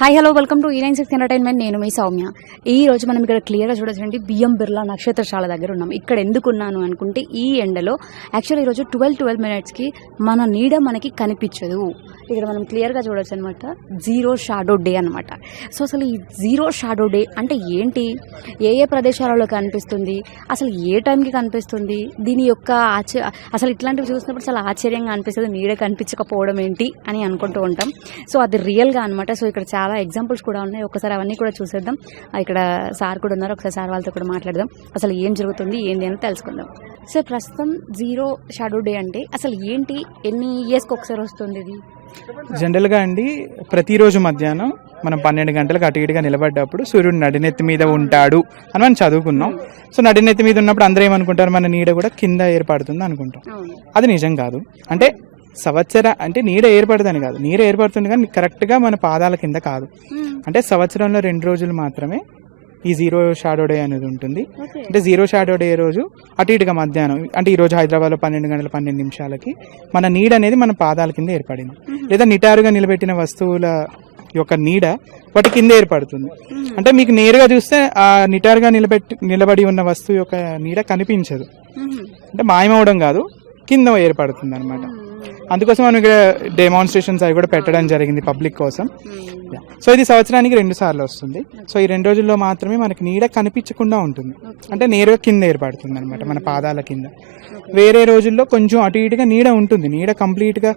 Hi hello welcome to ఈ nine six entertainment నేను మీ సౌమ్య. ఈ రోజు మనం ఇక్కడ క్లియర్గా చూడొచ్చండి బియ్యం బిర్లా నక్షత్రశాల దగ్గర ఉన్నాం. ఇక్కడ ఎందుకున్నాను అనుకుంటే ఈ ఎండలో యాక్చువల్ ఈరోజు ట్వెల్వ్ ట్వెల్వ్ మినిట్స్కి మన నీడ మనకి కనిపించదు. ఇక్కడ మనం క్లియర్గా చూడొచ్చు అనమాట జీరో షాడో డే అనమాట సో అసలు ఈ జీరో షాడో డే అంటే ఏంటి? ఏ ఏ ప్రదేశాలలో కనిపిస్తుంది? అసలు ఏ టైంకి కనిపిస్తుంది? దీని యొక్క ఆచ అసలు ఇట్లాంటివి చూసినప్పుడు చాలా ఆశ్చర్యంగా అనిపిస్తుంది. నీడ కనిపించకపోవడం ఏంటి అని అనుకుంటూ ఉంటాం. సో అది రియల్గా అనమాట సో ఇక్కడ చాలా ఎగ్జాంపుల్స్ కూడా ఉన్నాయి. ఒకసారి అవన్నీ కూడా చూసేద్దాం. ఇక్కడ సార్ కూడా ఉన్నారు. ఒకసారి సార్ వాళ్ళతో కూడా మాట్లాడదాం. అసలు ఏం జరుగుతుంది? ఏంటి అని తెలుసుకుందాం. సార్ ప్రస్తుతం జీరో షాడో డే అంటే అసలు ఏంటి? ఎన్ని ఇయర్స్కి ఒకసారి వస్తుంది ఇది? జనరల్గా అండి ప్రతిరోజు మధ్యాహ్నం మనం పన్నెండు గంటలకు అటు ఇటుగా నిలబడ్డప్పుడు సూర్యుడు నడినెత్తి మీద ఉంటాడు అని మనం చదువుకున్నాం. సో నడినెత్తి మీద ఉన్నప్పుడు అందరూ ఏమనుకుంటారు? మన నీడ కూడా కింద ఏర్పడుతుంది అనుకుంటాం. అది నిజం కాదు. అంటే సంవత్సర అంటే నీడ ఏర్పడుతుంది కాదు. నీడ ఏర్పడుతుంది కానీ కరెక్ట్గా మన పాదాల కింద కాదు. అంటే సంవత్సరంలో రెండు రోజులు మాత్రమే ఈ జీరో షాడో డే అనేది ఉంటుంది. అంటే జీరో షాడో డే రోజు అటు ఇటుగా మధ్యాహ్నం అంటే ఈ రోజు హైదరాబాద్లో పన్నెండు గంటల పన్నెండు నిమిషాలకి మన నీడ అనేది మన పాదాల కింద ఏర్పడింది. లేదా నిటారుగా నిలబెట్టిన వస్తువుల యొక్క నీడ వాటి కింద ఏర్పడుతుంది. అంటే మీకు నేరుగా చూస్తే ఆ నిటారుగా నిలబెట్టి నిలబడి ఉన్న వస్తువు యొక్క నీడ కనిపించదు. అంటే మాయమవడం కాదు కింద ఏర్పడుతుంది అనమాట అందుకోసం మనం ఇక్కడ డెమాన్స్ట్రేషన్స్ అవి కూడా పెట్టడం జరిగింది పబ్లిక్ కోసం. సో ఇది సంవత్సరానికి రెండు సార్లు వస్తుంది. సో ఈ రెండు రోజుల్లో మాత్రమే మనకి నీడ కనిపించకుండా ఉంటుంది. అంటే నేరుగా కింద ఏర్పడుతుంది అనమాట మన పాదాల కింద. వేరే రోజుల్లో కొంచెం అటు ఇటుగా నీడ ఉంటుంది. నీడ కంప్లీట్గా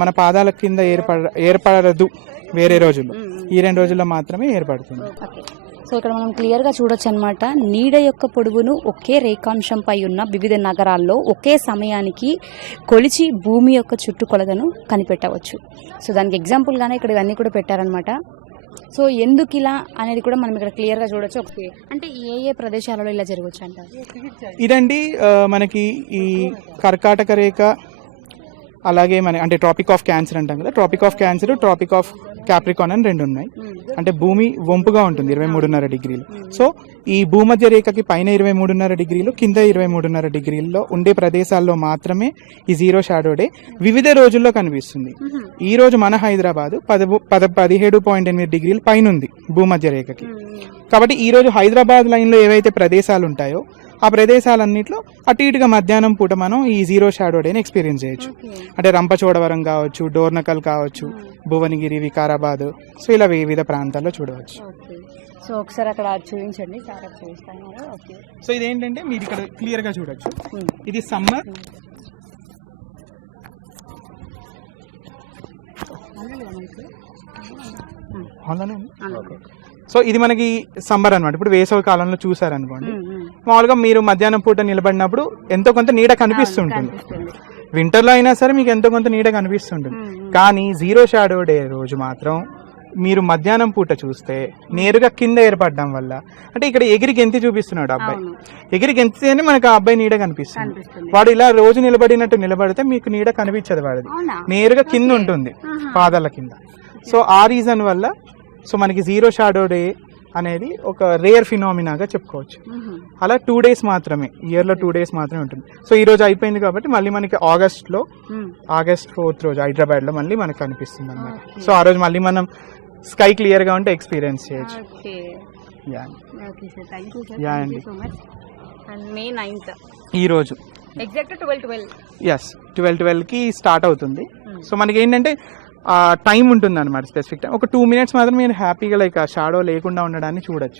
మన పాదాల కింద ఏర్పడ ఏర్పడదు వేరే రోజుల్లో. ఈ రెండు రోజుల్లో మాత్రమే ఏర్పడుతుంది. సో ఇక్కడ మనం క్లియర్గా చూడొచ్చు అనమాట నీడ యొక్క పొడవును ఒకే రేఖాంశంపై ఉన్న వివిధ నగరాల్లో ఒకే సమయానికి కొలిచి భూమి యొక్క చుట్టుకొలగను కనిపెట్టవచ్చు. సో దానికి ఎగ్జాంపుల్గానే ఇక్కడ ఇవన్నీ కూడా పెట్టారనమాట సో ఎందుకు ఇలా అనేది కూడా మనం ఇక్కడ క్లియర్గా చూడొచ్చు. అంటే ఏ ఏ ప్రదేశాలలో ఇలా జరగవచ్చు అంటారు? ఇదండి మనకి ఈ కర్కాటక రేఖ అలాగే మన అంటే ట్రాపిక్ ఆఫ్ క్యాన్సర్ అంటాం కదా. Tropic of Cancer Tropic of Capricorn అని రెండు ఉన్నాయి. అంటే భూమి వంపుగా ఉంటుంది ఇరవై మూడున్నర డిగ్రీలు. సో ఈ భూమధ్య రేఖకి పైన ఇరవై మూడున్నర డిగ్రీలు కింద ఇరవై మూడున్నర డిగ్రీల్లో ఉండే ప్రదేశాల్లో మాత్రమే ఈ జీరో షాడో డే వివిధ రోజుల్లో కనిపిస్తుంది. ఈ రోజు మన హైదరాబాద్ పద పద పదిహేడు పాయింట్ ఎనిమిది డిగ్రీలు పైన ఉంది భూమధ్య రేఖకి. కాబట్టి ఈ రోజు హైదరాబాద్ లైన్లో ఏవైతే ప్రదేశాలు ఉంటాయో ఆ ప్రదేశాలన్నింటిలో అటు ఇటుగా మధ్యాహ్నం పూట మనం ఈ జీరో షాడో డేని ఎక్స్పీరియన్స్ చేయొచ్చు. అంటే రంపచోడవరం కావచ్చు డోర్నకల్ కావచ్చు భువనగిరి వికారాబాద్ సో ఇలా వివిధ ప్రాంతాల్లో చూడవచ్చు. సో ఒకసారి అక్కడ చూపించండి సార్ సో ఇదేంటంటే మీరు ఇక్కడ క్లియర్గా చూడొచ్చు ఇది సమ్మర్. సో ఇది మనకి సమ్మర్ అన్నమాట. ఇప్పుడు వేసవి కాలంలో చూసారనుకోండి. మామూలుగా మీరు మధ్యాహ్నం పూట నిలబడినప్పుడు ఎంతో కొంత నీడ కనిపిస్తుంటుంది. వింటర్లో అయినా సరే మీకు ఎంతో కొంత నీడ కనిపిస్తుంటుంది. కానీ జీరో షాడో డే రోజు మాత్రం మీరు మధ్యాహ్నం పూట చూస్తే నేరుగా కింద ఏర్పడడం వల్ల అంటే ఇక్కడ ఎగిరి గెంతి చూపిస్తున్నాడు అబ్బాయి. ఎగిరి గెంతితేనే మనకు ఆ అబ్బాయి నీడ కనిపిస్తుంది. వాడు ఇలా రోజు నిలబడినట్టు నిలబడితే మీకు నీడ కనిపించదు వాడిది. నేరుగా కింద ఉంటుంది పాదాల కింద. సో ఆ రీజన్ వల్ల సో మనకి జీరో షాడో డే అనేది ఒక రేర్ ఫినామినాగా చెప్పుకోవచ్చు. అలా టూ డేస్ మాత్రమే ఇయర్లో టూ డేస్ మాత్రమే ఉంటుంది. సో ఈ రోజు అయిపోయింది కాబట్టి మళ్ళీ మనకి ఆగస్ట్లో ఆగస్ట్ ఫోర్త్ రోజు హైదరాబాద్లో మళ్ళీ మనకు కనిపిస్తుంది అనమాట సో ఆ రోజు మళ్ళీ మనం స్కై క్లియర్గా ఉంటే ఎక్స్పీరియన్స్ చేయొచ్చు. యా అండి. So much and. May ninth ఈ రోజు. Exact twelve twelve yes twelve ట్వెల్వ్కి స్టార్ట్ అవుతుంది. సో మనకి ఏంటంటే టైం ఉంటుంది అనమాట స్పెసిఫిక్ టైం ఒక టూ మినిట్స్ మాత్రం మీరు హ్యాపీగా లైక్ ఆ షాడో లేకుండా ఉండడాన్ని చూడొచ్చు.